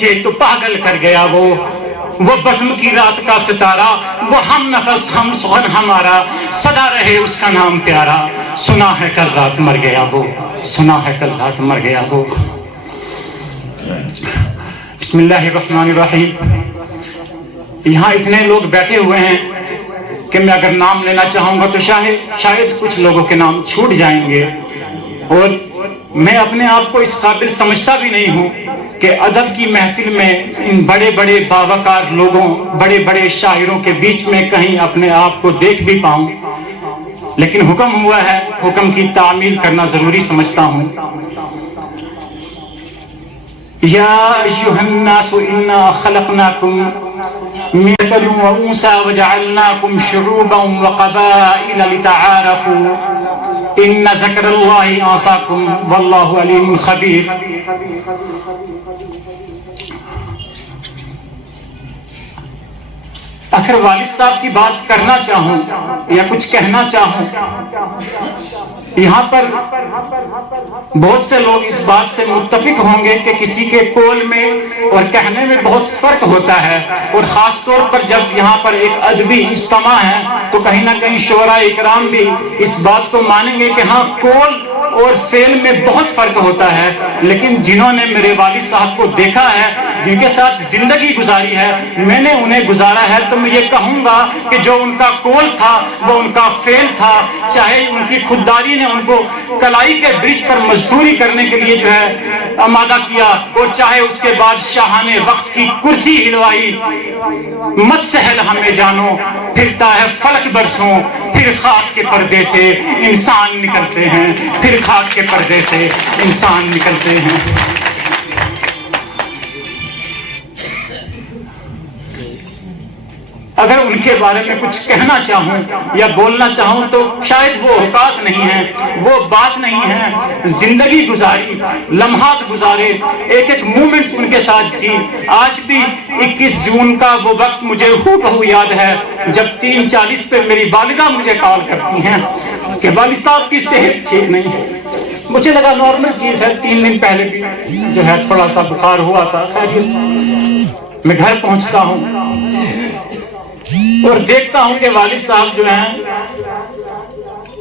مجھے تو پاگل کر گیا وہ بزم کی رات کا ستارہ، وہ ہم نفس ہم سخن ہمارا، سدا رہے اس کا نام پیارا، سنا ہے کل رات مر گیا وہ، سنا ہے کل رات مر گیا وہ۔ بسم اللہ الرحمن الرحیم۔ یہاں اتنے لوگ بیٹھے ہوئے ہیں کہ میں اگر نام لینا چاہوں گا تو شاید کچھ لوگوں کے نام چھوٹ جائیں گے، اور میں اپنے آپ کو اس قابل سمجھتا بھی نہیں ہوں کہ ادب کی محفل میں ان بڑے بڑے باوقار لوگوں، بڑے بڑے شاعروں کے بیچ میں کہیں اپنے آپ کو دیکھ بھی پاؤں، لیکن حکم ہوا ہے، حکم کی تعمیل کرنا ضروری سمجھتا ہوں۔ یا ایھا الناس انا خلقناکم من ذکر و انثی وجعلناکم شعوبا وقبائل لتعارفوا ان ذکر اللہ اعصاکم واللہ علیم خبیر۔ اگر والد صاحب کی بات کرنا چاہوں یا کچھ کہنا چاہوں، یہاں پر بہت سے لوگ اس بات سے متفق ہوں گے کہ کسی کے قول میں اور کہنے میں بہت فرق ہوتا ہے، اور خاص طور پر جب یہاں پر ایک ادبی اجتماع ہے تو کہیں نہ کہیں شعراء اکرام بھی اس بات کو مانیں گے کہ ہاں قول اور فعل میں بہت فرق ہوتا ہے۔ لیکن جنہوں نے میرے والد صاحب کو دیکھا ہے، جن کے ساتھ زندگی گزاری ہے، میں نے انہیں گزارا ہے، تو میں یہ کہوں گا کہ جو ان کا قول تھا وہ ان کا فعل تھا، چاہے ان کی خودداری نے ان کو کلائی کے برج پر مزدوری کرنے کے لیے جو ہے آمادہ کیا، اور چاہے اس کے بعد شاہانے وقت کی کرسی ہلوائی، مت سہل ہمیں جانو، پھرتا ہے فلک برسوں، پھر خاک کے پردے سے انسان نکلتے ہیں، پھر خاک کے پردے سے انسان نکلتے ہیں۔ اگر ان کے بارے میں کچھ کہنا چاہوں یا بولنا چاہوں تو شاید وہ اوقات نہیں ہے، وہ بات نہیں ہے۔ زندگی گزاری، لمحات گزارے، ایک ایک مومنٹس ان کے ساتھ جی۔ آج بھی 21 جون کا وہ وقت مجھے ہو بہو یاد ہے جب 3:40 پہ میری والدہ مجھے کال کرتی ہیں کہ والد صاحب کی صحت ٹھیک نہیں ہے۔ مجھے لگا نارمل چیز ہے، 3 دن پہلے بھی جو ہے تھوڑا سا بخار ہوا تھا۔ خیریت، میں گھر پہنچتا ہوں اور دیکھتا ہوں کہ والد صاحب جو ہیں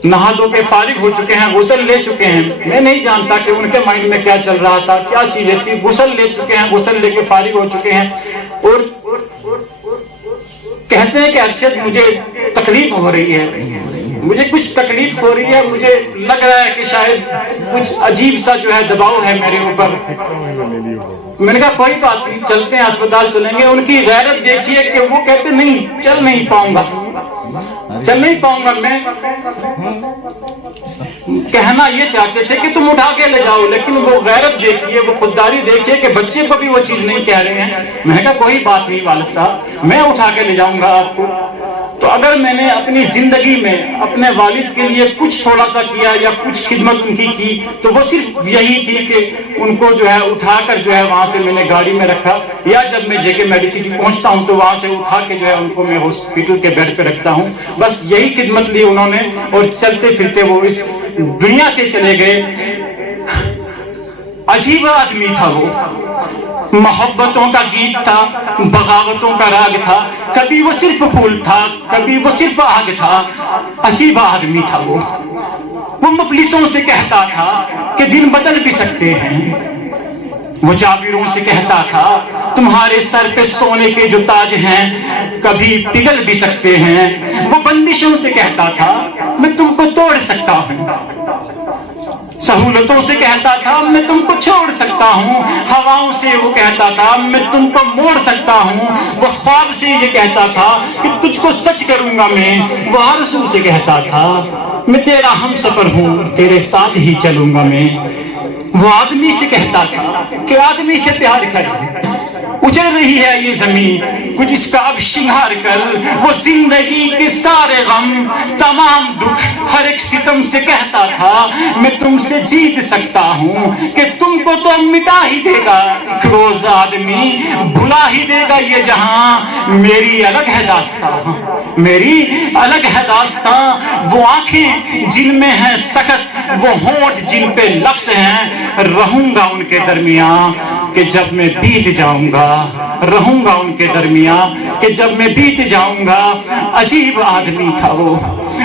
نہا دھو کے فارغ ہو چکے ہیں، غسل لے چکے ہیں۔ میں نہیں جانتا کہ ان کے مائنڈ میں کیا چل رہا تھا، کیا چیزیں تھی۔ غسل لے چکے ہیں، غسل لے کے فارغ ہو چکے ہیں، اور کہتے ہیں کہ ارشد مجھے تکلیف ہو رہی ہے، مجھے کچھ تکلیف ہو رہی ہے، مجھے لگ رہا ہے کہ شاید کچھ عجیب سا جو ہے دباؤ ہے میرے اوپر۔ میں نے کہا کوئی بات نہیں، چلتے ہیں اسپتال چلیں گے۔ ان کی غیرت دیکھیے کہ وہ کہتے نہیں چل نہیں پاؤں گا، چل نہیں پاؤں گا۔ میں کہنا یہ چاہتے تھے کہ تم اٹھا کے لے جاؤ، لیکن وہ غیرت دیکھیے، وہ خودداری دیکھیے کہ بچے کو بھی وہ چیز نہیں کہہ رہے ہیں۔ میں نے کہا کوئی بات نہیں والد صاحب، میں اٹھا کے لے جاؤں گا آپ کو۔ تو اگر میں نے اپنی زندگی میں اپنے والد کے لیے کچھ تھوڑا سا کیا یا کچھ خدمت ان کی تو وہ صرف یہی تھی کہ ان کو جو ہے اٹھا کر جو ہے وہاں سے میں نے گاڑی میں رکھا، یا جب میں جے کے میڈیسٹی پہنچتا ہوں تو وہاں سے اٹھا کے جو ہے ان کو میں ہاسپٹل کے بیڈ پہ رکھتا ہوں۔ بس یہی خدمت لی انہوں نے، اور چلتے پھرتے وہ اس دنیا سے چلے گئے۔ عجیب آدمی تھا وہ، محبتوں کا گیت تھا، بغاوتوں کا راگ تھا، کبھی وہ صرف پھول تھا، کبھی وہ صرف آگ تھا۔ عجیب آدمی تھا وہ مفلسوں سے کہتا تھا کہ دن بدل بھی سکتے ہیں، وہ جابروں سے کہتا تھا تمہارے سر پہ سونے کے جو تاج ہیں کبھی پگھل بھی سکتے ہیں، وہ بندشوں سے کہتا تھا میں تم کو توڑ سکتا ہوں، سہولتوں سے کہتا تھا میں تم کو چھوڑ سکتا ہوں، ہواؤں سے وہ کہتا تھا میں تم کو موڑ سکتا ہوں، وہ خواب سے یہ کہتا تھا کہ تجھ کو سچ کروں گا میں، وہ آرزو سے کہتا تھا میں تیرا ہم سفر ہوں تیرے ساتھ ہی چلوں گا میں، وہ آدمی سے کہتا تھا کہ آدمی سے پیار کر، اجڑ رہی ہے یہ زمین کچھ اس کا اب شنگار کر، وہ زندگی کے سارے غم تمام دکھ ہر ایک ستم سے کہتا تھا میں تم سے جیت سکتا ہوں کہ تم کو تو مٹا ہی دے گا ایک روز آدمی، بھلا ہی دے گا یہ جہاں، میری الگ ہے داستاں، میری الگ ہے داستاں، وہ آنکھیں جن میں ہیں سکت، وہ ہونٹ جن پہ لفظ ہیں، رہوں گا ان کے درمیان، کہ جب میں بیت جاؤں گا رہوں گا ان کے درمیان کہ جب میں بیت جاؤں گا عجیب آدمی تھا وہ.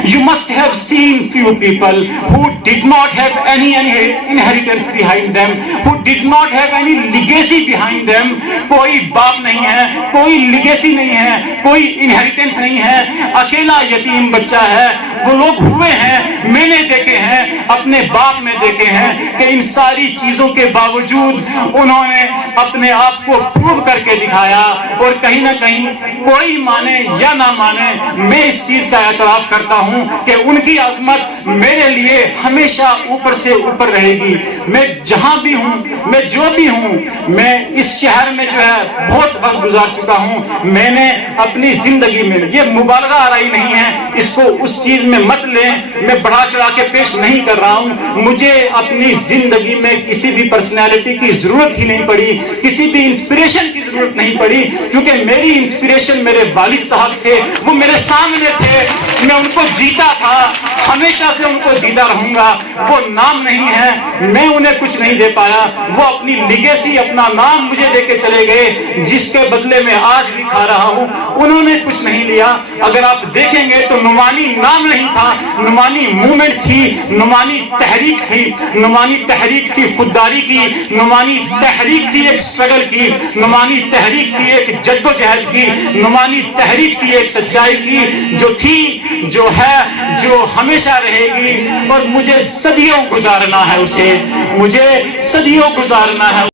You must have seen few people who did not have any inheritance behind them, who did not have any legacy behind them. کوئی باپ نہیں ہے, کوئی لیگیسی نہیں ہے, کوئی انہیریٹنس نہیں ہے, اکیلا یتیم بچہ ہے. وہ لوگ ہوئے ہیں, میں نے دیکھے ہیں, اپنے باپ میں دیکھے ہیں کہ ان ساری چیزوں کے باوجود انہوں نے اپنے آپ کو پروو کر کے دکھایا. اور کہیں نہ کہیں کوئی مانے یا نہ مانے, میں اس چیز کا اعتراف کرتا ہوں کہ ان کی عظمت میرے لیے ہمیشہ اوپر سے اوپر رہے گی. میں جہاں بھی ہوں, میں جو بھی ہوں, میں اس شہر میں جو ہے بہت وقت گزار چکا ہوں. میں نے اپنی زندگی میں, یہ مبالغہ آرائی نہیں ہے, اس کو اس چیز میں مت لیں, میں بڑھا چڑھا کے پیش نہیں کر رہا ہوں. مجھے اپنی زندگی میں کسی بھی پرسنالٹی کی ضرورت ہی نہیں پڑی, کسی بھی انسپریشن کی ضرورت نہیں پڑی, کیونکہ میری انسپریشن میرے والد صاحب تھے, وہ میرے سامنے تھے, میں ان کو جیتا تھا, ہمیشہ سے ان کو جیتا رہوں گا. وہ نام نہیں ہے, میں انہیں کچھ نہیں دے پایا, وہ اپنی لیگیسی, اپنا نام مجھے دے کے چلے گئے, جس کے بدلے میں آج بھی کھا رہا ہوں. انہوں نے کچھ نہیں لیا. اگر آپ دیکھیں گے تو نعمانی نام نہیں تھا, نعمانی موومنٹ تھی, نعمانی تحریک تھی. نعمانی تحریک تھی خودداری کی, نعمانی تحریک تھی ایک سٹرگل کی, نعمانی تحریک تھی ایک جدوجہد کی, نعمانی تحریک تھی ایک سچائی کی, جو تھی, جو ہے, جو ہمیشہ رہے گی. اور مجھے صدیوں گزارنا ہے اسے, مجھے صدیوں گزارنا ہے.